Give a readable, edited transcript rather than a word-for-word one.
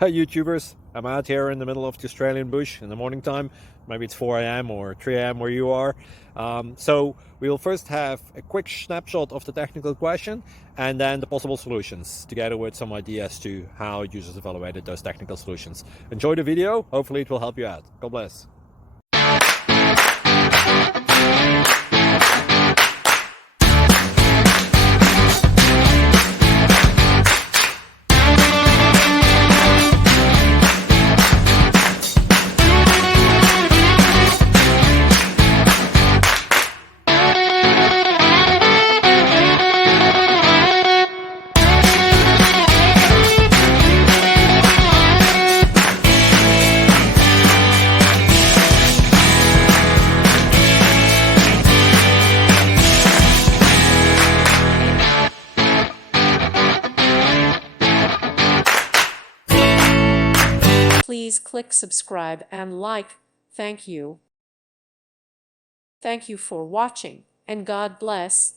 Hi YouTubers, I'm out here in the middle of the Australian bush in the morning time. Maybe it's 4 a.m. or 3 a.m. where you are. So we'll first have a quick snapshot of the technical question and then the possible solutions, together with some ideas to how users evaluated those technical solutions. Enjoy the video, hopefully it will help you out. God bless. Please click subscribe and like. Thank you. Thank you for watching, and God bless.